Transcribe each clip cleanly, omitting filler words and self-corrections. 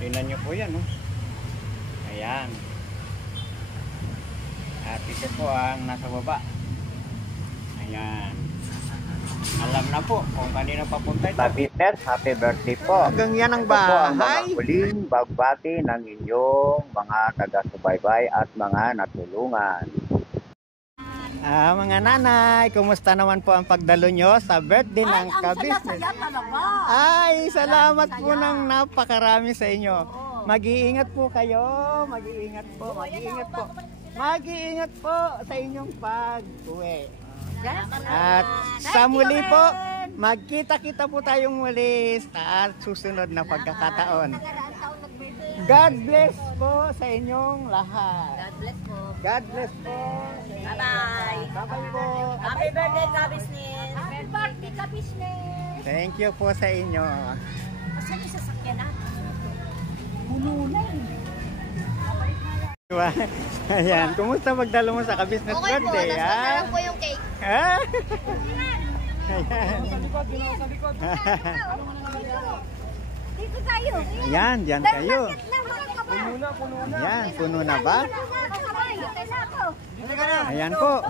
Tingnan nyo po yan, no? Ayan. At ito po ang nasa baba. Ayan. Alam na po kung kanino papunta ito. Business, happy birthday po. Hanggang yan ang Ito po ang mga bahay. huling bagbati ng inyong mga taga-subaybay at mga natulungan. Mga nanay, kumusta naman po ang pagdalo nyo sa birthday ng kabisnes? Ay, salamat po ng napakarami sa inyo. Mag-iingat po kayo, mag-iingat po, mag-iingat po. Mag-iingat po sa inyong pag-uwi. At sa muli po, magkita-kita po tayong muli sa susunod na pagkakataon. God bless po sa inyong lahat. God bless po. God bless po. Bye-bye. Bye-bye po. Happy birthday, Kabisnes. Happy birthday, Kabisnes. Thank you po sa inyo. Kasi yung sasakyan natin. Puno na eh. Diba? Ayan, kumusta magdalo mo sa kabisnes birthday? Okay po, nasa lang po yung cake. Ha? Ayan. Dito tayo. Ayan, dyan kayo. Puno na. Ayan, puno na ba? Ayan po.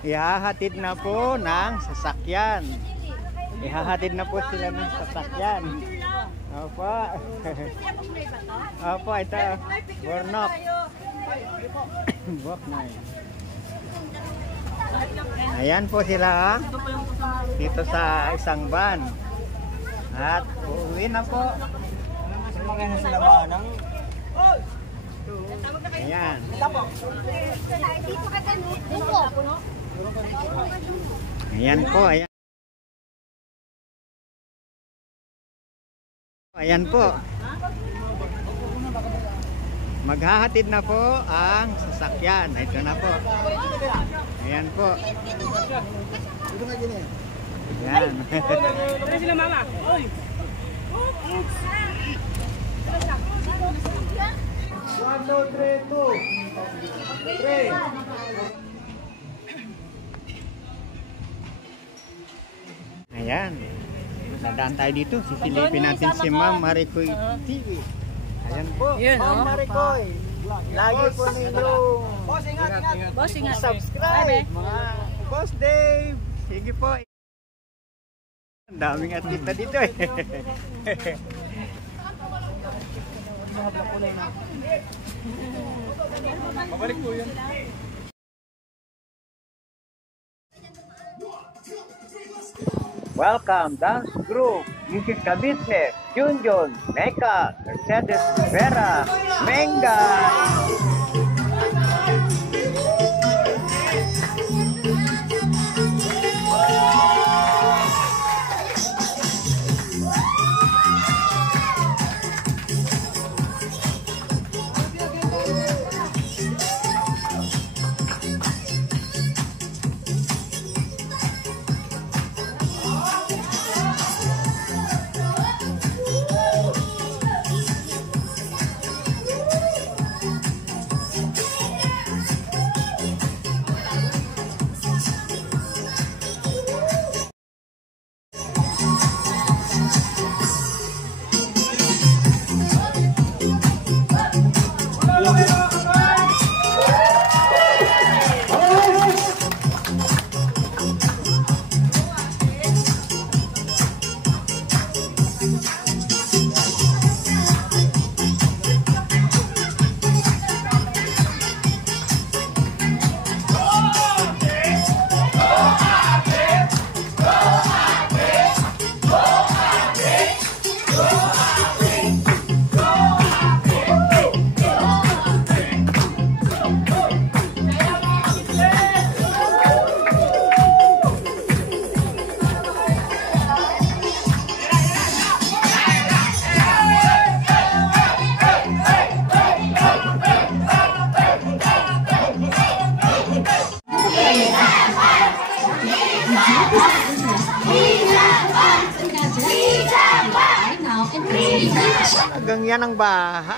Ihahatid na po ng sasakyan. Ihahatid na po sila ng sasakyan. Opo. Opo, ito. Bornok. Bornok. Ayan po sila dito sa isang van. At uuwi na po. Maganda sila ba? Ayan. Dito ka din. Dito. Ayan po, ayan. Ayan po. Maghahatid na po ang sasakyan. Ito na po. Ayan po. Ayan. Dari sila mama. Oy. Ayan. Nadaan tayo dito. Sisilipin natin si Ma'am Maricoy TV. Ayan po. Ma'am Maricoy. Lagi po ninyo. Boss, ingat. Boss, ingat. Subscribe. Mga Boss Dave. Sige po. Ang daming artista dito eh. Babalik po yun. Welcome, dance group. Music Kabisnes, Junjun, Mecca, Mercedes Vera, Menga. Hanggang yan ang bahay.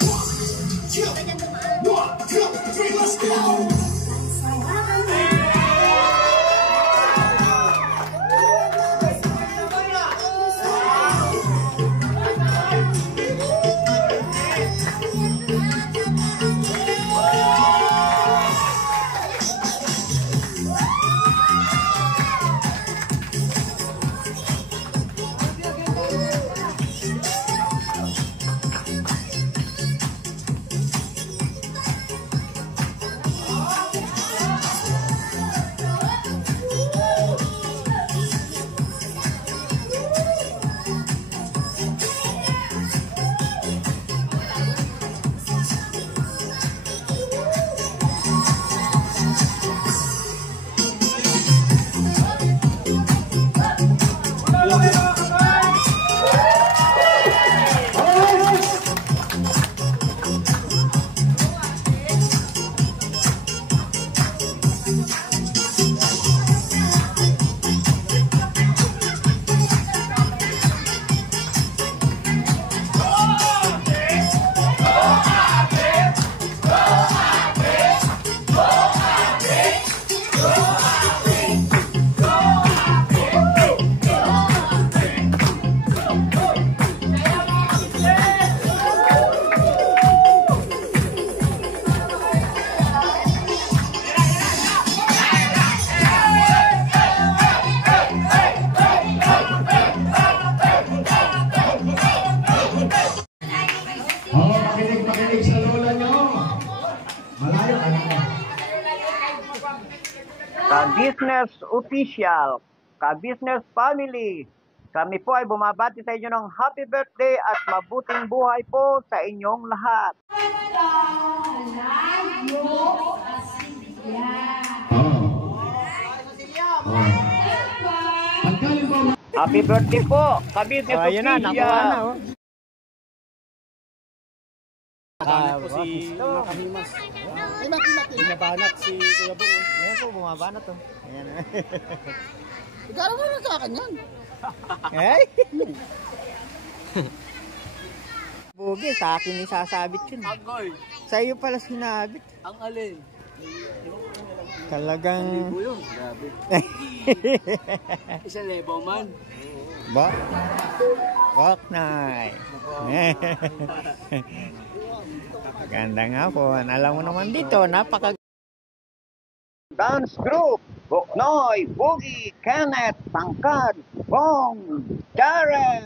Oo, makinig sa lola nyo. Malayo ka na. Ka-business official, ka-business family, kami po ay bumabati sa inyo ng happy birthday at mabuting buhay po sa inyong lahat. Happy birthday po, ka-business Oh, ayun na, nakuha na. official. Oh. Banat po si mga kahimas. Bumabanat si Kuya Bong. Ayan po, bumaba na to. Ayan. Gano'n mo na sa akin yan. Ay! Bugi, sa akin isasabit yun. Agoy, Sa iyo pala sinabit. ang alin. Talagang... Libo yun. Grabe. Isang lebaw man. Bak. Baknay. Ganda nga po. Alam mo naman dito, napaka... Dance group, Buknoy, Boogie, Kenneth, Tangkad, Bong, Darren.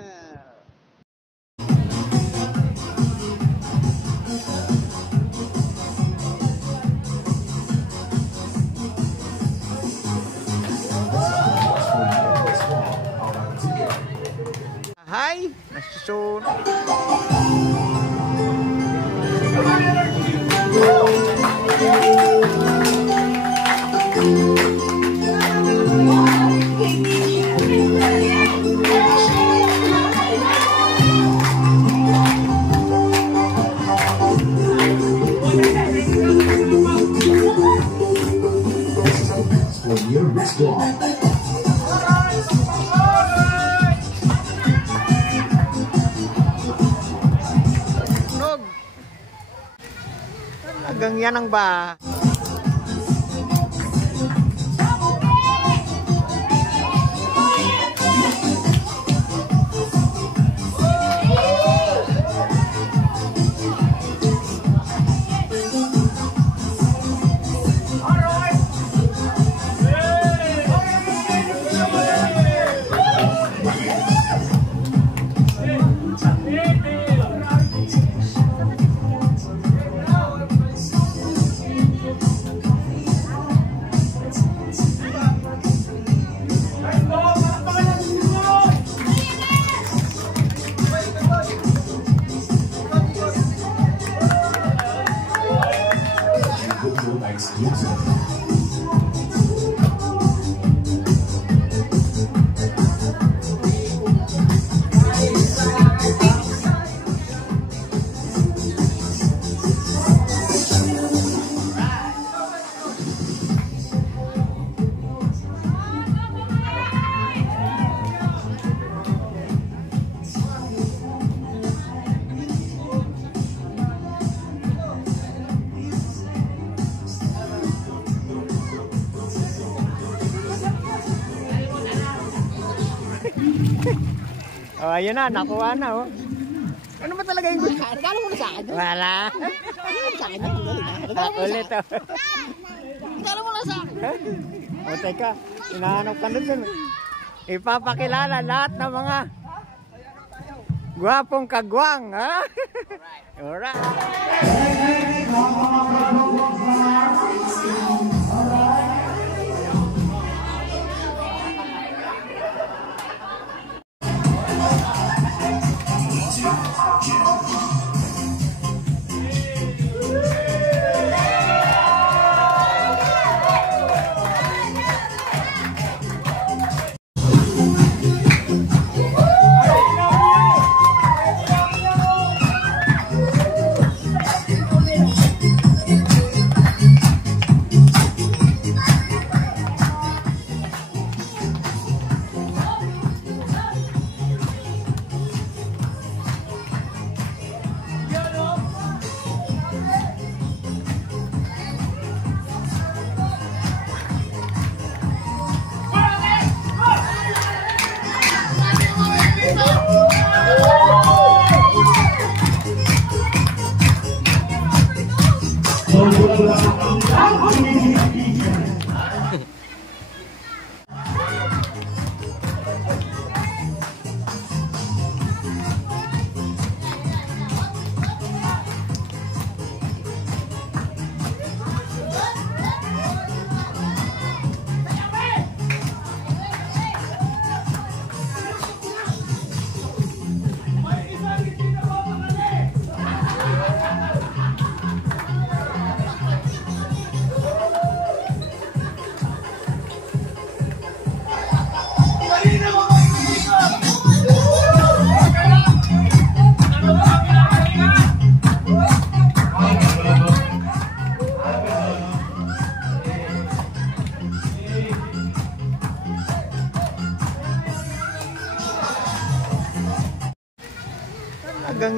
Hi! Nasusun. Nog. Hanggang yan ang ba? Oh, ayun na, nakuha na, oh. Ano ba talaga yung gusto? Regalo mo na sa akin. Wala. Sa akin na. Ulit, oh. Regalo mo na sa akin. O, teka, hinahanap ka doon. Ipapakilala lahat ng mga gwapong kagwang, ha? Alright.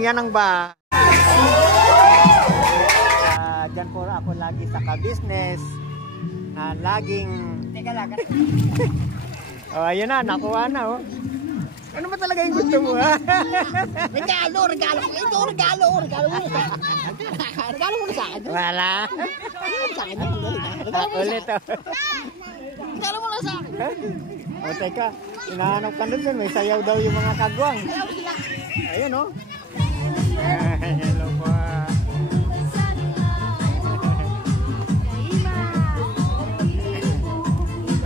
yan ang ba? Diyan po ako lagi sa ka-business na laging... Teka lang. Oh, ayun na, nakuha na oh. Ano ba talaga yung gusto mo ha? Regalo mo. Ito, regalo mo na sa akin. Regalo mo na sa akin. Wala. Sa akin. Ulit oh. Regalo mo na sa akin. O teka, inahanap ka doon, may sayaw daw yung mga kagwang. Ayun oh. Hello po.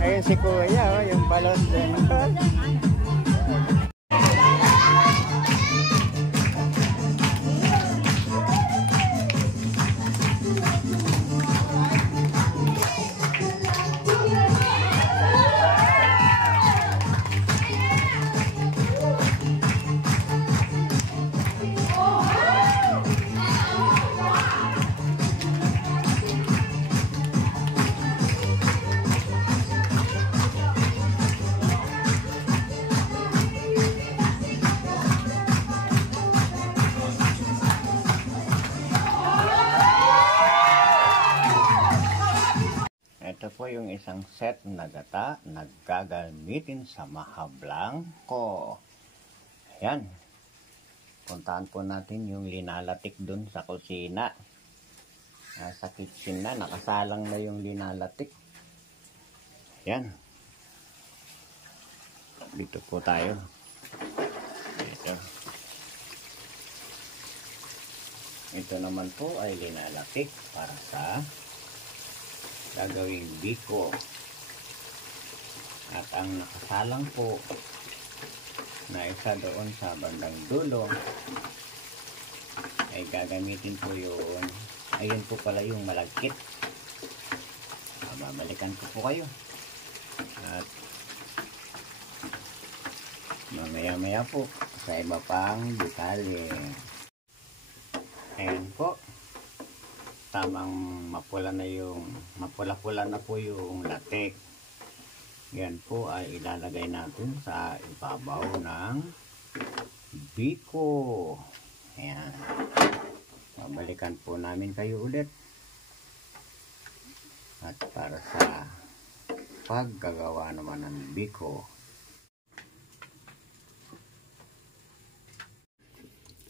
Ayun si Kuya oh, yung balon din. Ito po yung isang set na gata na gagamitin sa mahablang ko. Ayan. Puntahan po natin yung linalatik dun sa kusina. Sa kitchen na, nakasalang na yung linalatik. Ayan. Dito po tayo. Dito. Ito naman po ay linalatik para sa gagawing biko. At ang nakasalang po na isa doon sa bandang dulo ay gagamitin po yun. Ayun po pala yung malagkit. Mamalikan ko po kayo. At mamaya po sa iba pang detalye. Ayan po. Tamang mapula-pula na po yung latek. Yan po ay ilalagay natin sa ibabaw ng biko. Ayan. Babalikan po namin kayo ulit. At para sa paggagawa naman ng biko.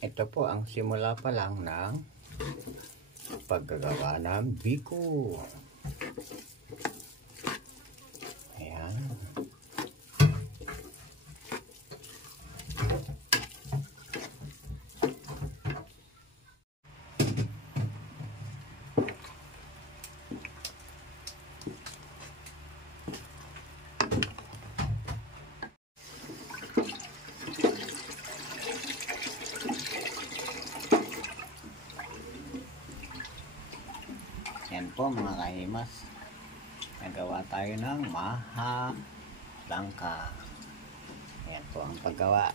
Ito po ang simula pa lang ng paggagawa ng biko. Ayan. Yan po mga kahimas, nagawa tayo ng mahalangka. Yan po ang paggawa.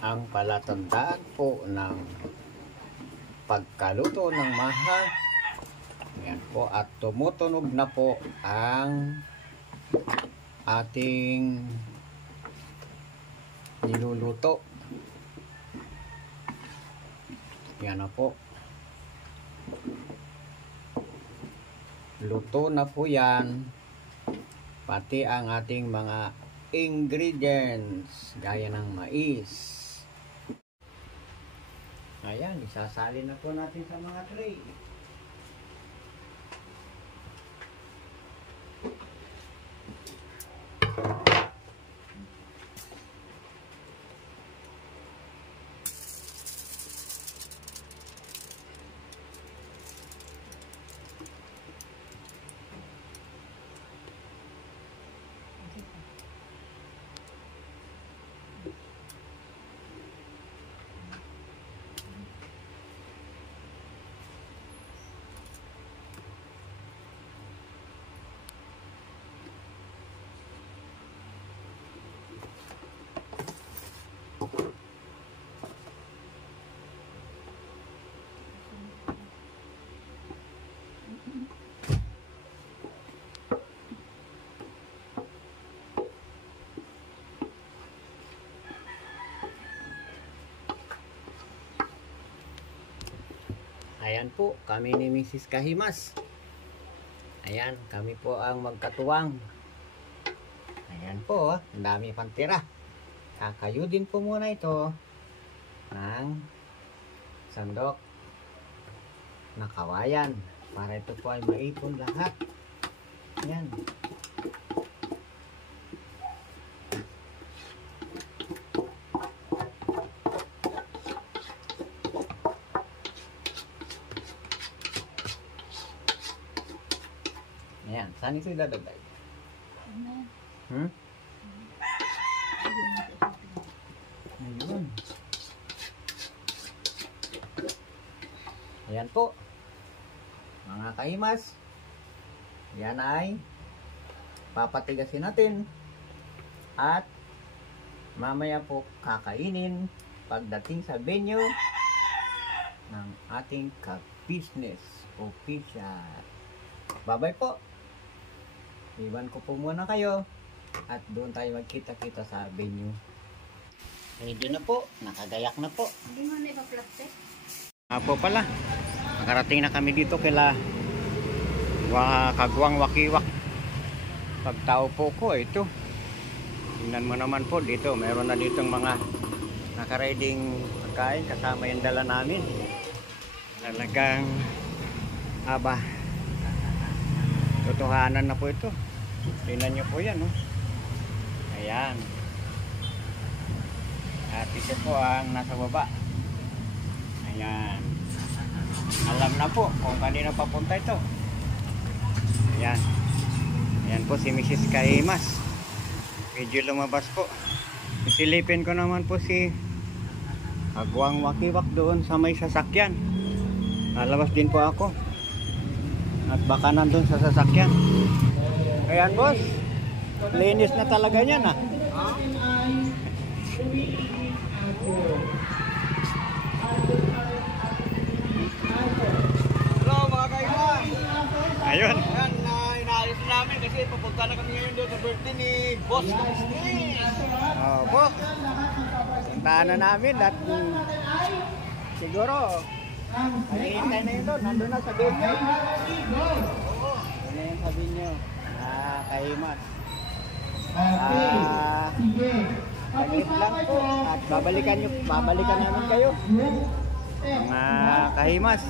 Ang palatandaan po ng pagkaluto ng maha, yan po, at tumutunog na po ang ating niluluto. Yan na po. Luto na po yan. Pati ang ating mga ingredients. Gaya ng mais. Ayan, isasalin na po natin sa mga tray. Ayan po, kami ni Mrs. Kahimas. Ayan, kami po ang magkatuwang. Ayan po, ang dami pang tira. Kakayudin po muna ito ng sandok na kawayan para ito po ay maipon lahat. Ayan. Ayan, saan ito idadagdag? Hmm? Ayun. Ayan po. Mga kahimas. Yan ay papatigasin natin. At mamaya po kakainin pagdating sa venue ng ating ka-business official. Bye-bye po. Iwan ko po muna kayo at doon tayo magkita-kita sa venue. Ready na po, nakagayak na po. Hindi mo na ipa-plastic? Po pala, nakarating na kami dito kila Kagwang Wakiwak. Pagtao po ko, ito. Tingnan mo naman po dito, meron na ditong mga nakariding pagkain kasama yung dala namin. Talagang aba, totohanan na po ito. Tingnan nyo po yan, no? Ayan. At ito po ang nasa baba. Ayan. Alam na po kung kanino papunta ito. Ayan. Ayan po si Mrs. Kahimas. Medyo lumabas po. Isilipin ko naman po si Kagwang Wakiwak doon sa may sasakyan. Lalabas din po ako. At baka nandun sa sasakyan. Ayan boss, linis na talaga yan ah. Hello mga kaibigan. Ayun. Ayan, inaayos namin kasi papunta na kami ngayon doon sa birthday ni Boss Kapisnes. Opo. Puntahan na namin at siguro hinihintay na yun doon. Nandun na sa venue. Oo. Nandun na yun sa venue. Kahimas. Saglit lang po at babalikan namin kayo. Mga kahimas.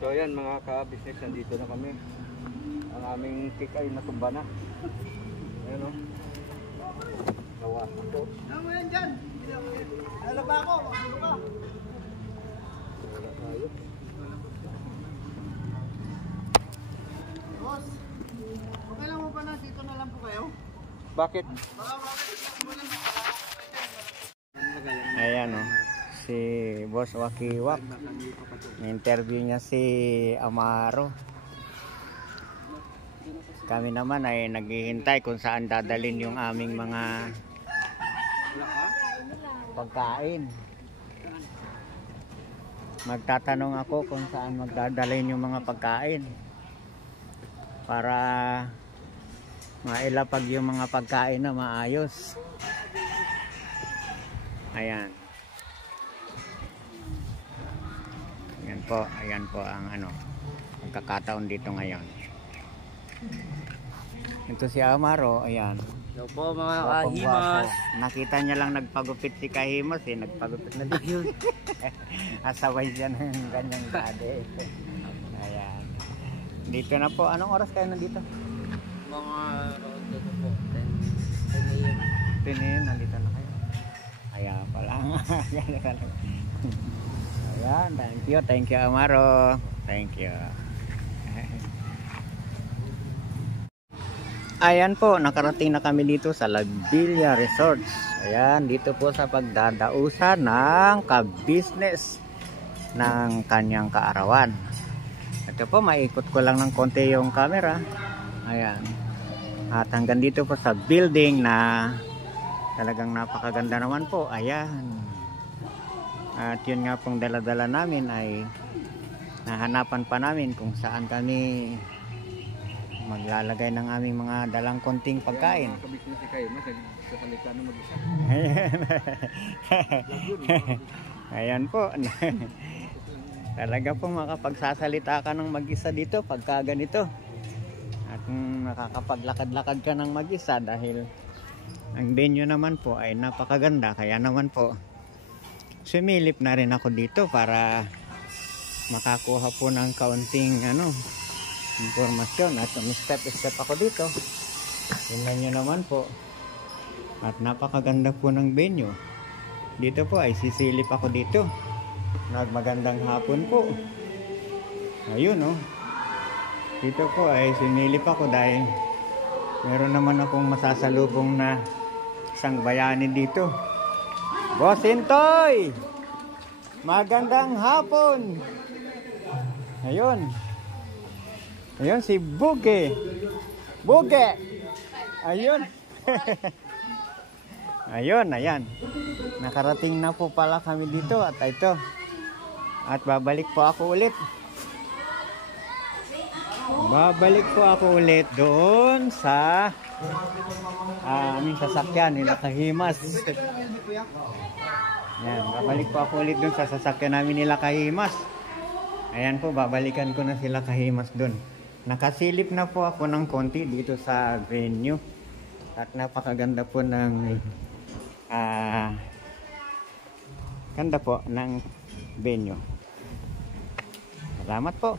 So ayan mga ka-business, nandito na kami. Ang aming cake ay natumba na. Ayan o. Nawasan ko. Ano yan dyan? Ano ba ako? Ano ba? Wala tayo. Boss, okay lang mo ba na dito na lang po kayo? Bakit? Ayan o. Si Boss Wakiwak. Interview niya si Amaro. Kami naman ay naghihintay kung saan dadalhin yung aming mga pagkain. Magtatanong ako kung saan magdadalhin yung mga pagkain para mailapag yung mga pagkain na maayos. Ayan. Ayan po ang pagkakataon dito ngayon. Ito si Amaro, ayan. Hello po mga Gwapong kahimas. gwapo. Nakita niya lang nagpagupit si Kahimas eh, nagpagupit na din yun. Asaway siya ng ganyang dade. Ayan. Dito na po, anong oras kayo nandito? Mga dito po, 10 a.m. 10 a.m. nandito na kayo. Ayan pala. Ayan, thank you Amaro. Thank you. Ayan po, nakarating na kami dito sa La Villa Resorts. Ayan, dito po sa pagdadausan ng ka-business ng kanyang kaarawan. Ito po, maikot ko lang ng konti yung camera. Ayan. At hanggang dito po sa building na talagang napakaganda naman po. Ayan. At yun nga pong dala-dala namin ay nahanapan pa namin kung saan kami maglalagay ng aming mga dalang konting pagkain. Mga kabisnes si kayo, sa salita na mag-isa. Ayan po. Talaga po makapagsasalita ka ng mag-isa dito pagka ganito. At nakakapaglakad-lakad ka ng mag-isa dahil ang venue naman po ay napakaganda. Kaya naman po sumilip na rin ako dito para makakuha po ng kaunting informasyon. At step ako dito. Tingnan nyo naman po. At napakaganda po ng venue. Dito po ay sisilip ako dito. Magandang hapon po. Ayun Dito po ay sumilip ako dahil meron naman akong masasalubong na isang bayani dito. Boss Intoy! Magandang hapon! Ayun. Ayun si Buge. Buge! Ayun. Ayun, ayan. Nakarating na po pala kami dito at ito. At babalik po ako ulit. Babalik po ako ulit doon sa aming sasakyan nila Kahimas. Ayan, babalik po ako ulit doon sa sasakyan namin nila Kahimas. Ayan po, babalikan ko na sila Kahimas doon. Nakasilip na po ako ng konti dito sa venue. At napakaganda po ng ganda po ng venue. Salamat po.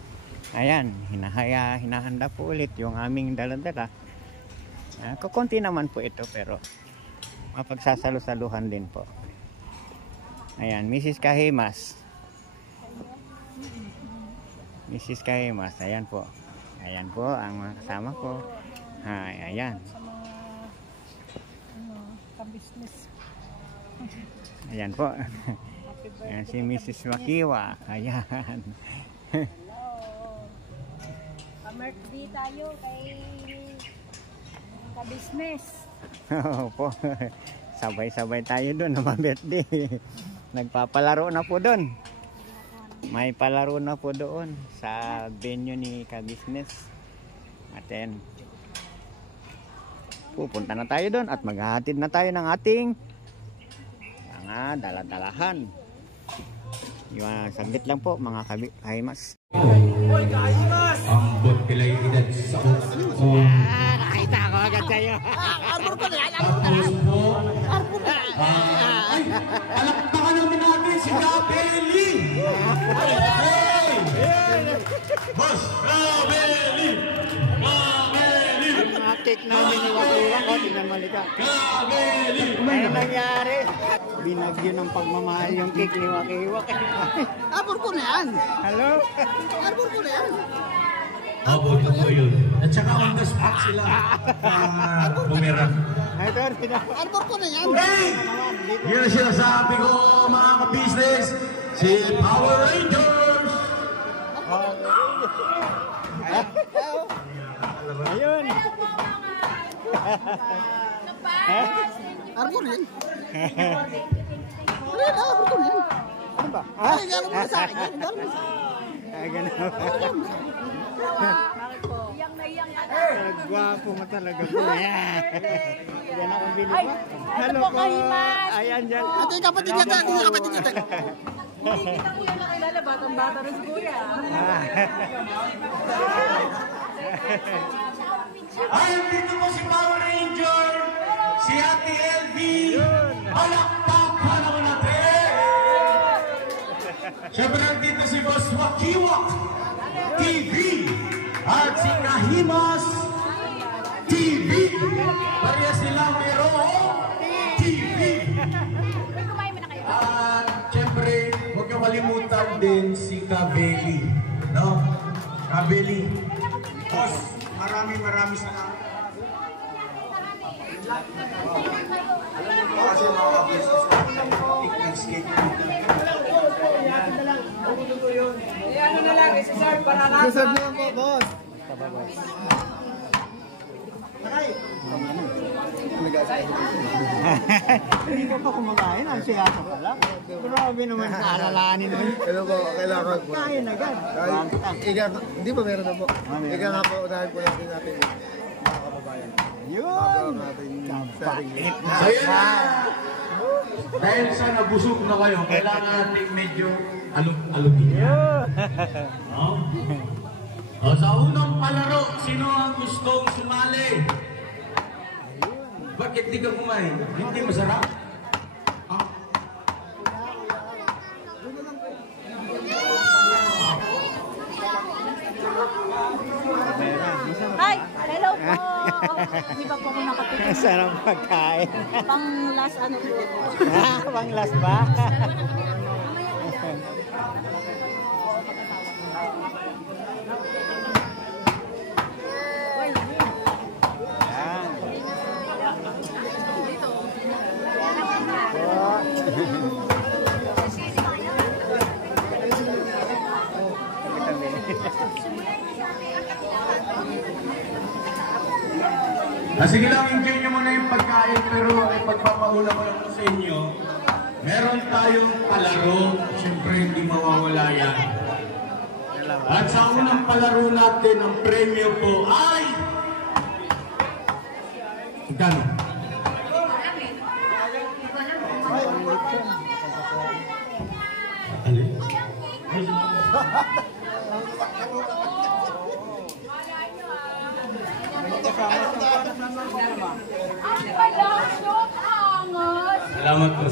Ayan, hinahanda po ulit yung aming dala-dala. Kukunti naman po ito pero mapagsasalu-saluhan din po. Ayan, Mrs. Kahimas. Mrs. Kahimas, ayan po. Ayan po ang mga kasama ko. Ayan. Ka-business. Ayan po. Ayan si Mrs. Wakiwa. Ayan. Pa-birthday tayo kay ka-business. Oo po. Sabay-sabay tayo doon na birthday. Nagpapalaro na po doon. May palaro na po doon sa venue ni ka-business. At then, pupunta na tayo doon at maghahatid na tayo ng ating mga dala-dalahan. Yung saglit lang po mga Kahimas. Hoy, Kahimas! Ang bot kilay edad sa Nakita ko agad kayo. Arbor ko na yan! tapos po, ay, palakpakan namin natin si Gabeli! Hey! Boss, Gabeli! Gabeli! Mga cake namin ni Wakiwa ko. Tingnan mo lika. Gabeli! Ano nangyari? Binagyo ng pagmamahal yung cake ni Wakiwa. Arbor ko na yan! Hello? Arbor ko na yan! Abot na po yun. At saka on the spot sila. Bumerang. Ito, Arbor ko na yan! Hey! Yan ang sinasabi ko mga ka-business. Si Power Rangers! ayun. Arbor yan! Ano yan? Arbor ko na yan! Ano ba? Ay, gano'n mo na sa akin. Gano'n mo sa Ay, ganun. Gwapo mo talaga po. Yan ako bilib ba? Hello po. Ayan dyan. Ito yung kapatid niya. Ito yung kapatid niya. Hindi kita kuya nakilala, batang-bata rin si kuya. Ay, dito po si Power Ranger! Si Ate Elvie! Palakpakan naman natin! Siyempre nandito si Boss Wakiwak TV at si Kahimas TV. Pareha silang mayroong TV. At siyempre, huwag kang malimutan din si Kabeli. No? Kabeli. Boss, maraming salamat. Kasi mga business Ano na lang, isa-serve para lang. Reserve niyo po, boss. Hindi ko pa kumakain. Ang siyasa pala. Grabe naman sa alalahanin mo. Ano po, kailangan po. Kain agad. Hindi ba meron na po? Ika nga po, unahin po natin natin mga kababayan. Yun. Natin sarili. Dahil sa nabusog na kayo, kailangan natin medyo alugin yan. Sa unang palaro, sino ang gustong sumali? Bakit di ka kumain? Hindi masarap? Hi! Hello po! Di ba po ako nakapit? Sarap pagkain. Pang last ano po? Pang last ba? Sige lang, enjoy nyo muna yung pagkain, pero ipagpapaula ko lang sa inyo, meron tayong palaro, siyempre hindi mawawala yan. At sa unang palaro natin, ang premyo po ay... Ikano? Alin? Salamat po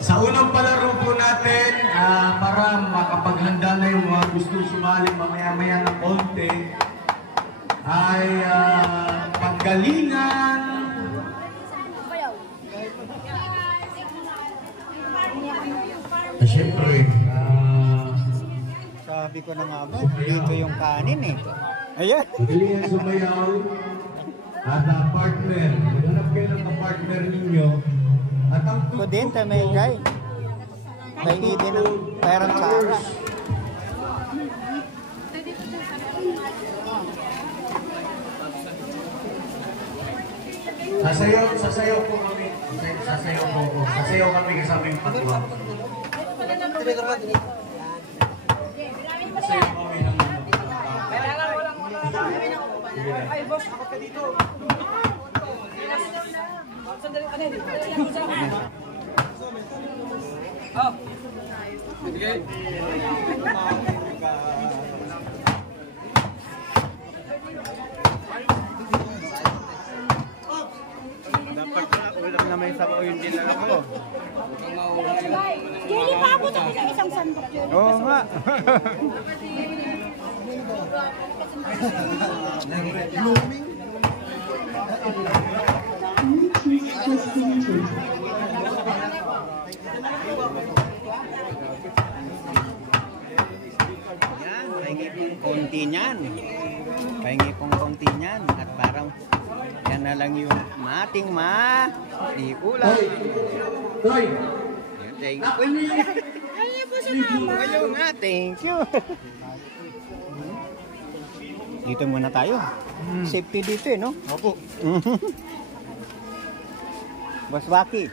sa unang palaro po natin, para makapaghanda na yung mga gustong sumali mamaya-maya ng konti, ay paggalingan. Siyempre, Sabi ko na nga ba, dito yung kanin eh. Ayan. pagalingan sumayaw at partner. Maghanap kayo ng partner ninyo. At ang Ko din, tamay guy. Pahingi din ng perang tsara. Sasayaw po kami. Sasayaw kami kasama yung patwa. Sasayaw kami ng Ay, boss, ako ka dito. Sandali ka dito. Oh. Sige. Dapat pala ulam na may sabaw yung dinala ko. Hindi pa ako tapos ng isang sandok yun. Oo nga. Yan, pahingi pong konti niyan. Pahingi pong konti niyan. At parang yan na lang yung mating di ulam. Toy! Thank you. Ayaw po sa mama. Ayaw nga, thank you. Dito muna tayo. Safety dito eh, no? Opo. Boss Waki.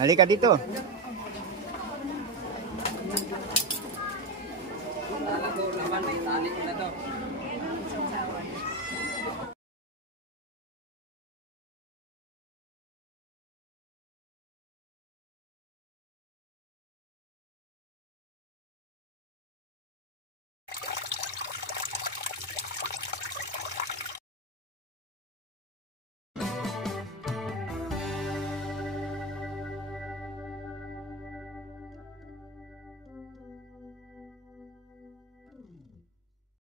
Halika dito. Laman, may tali na to.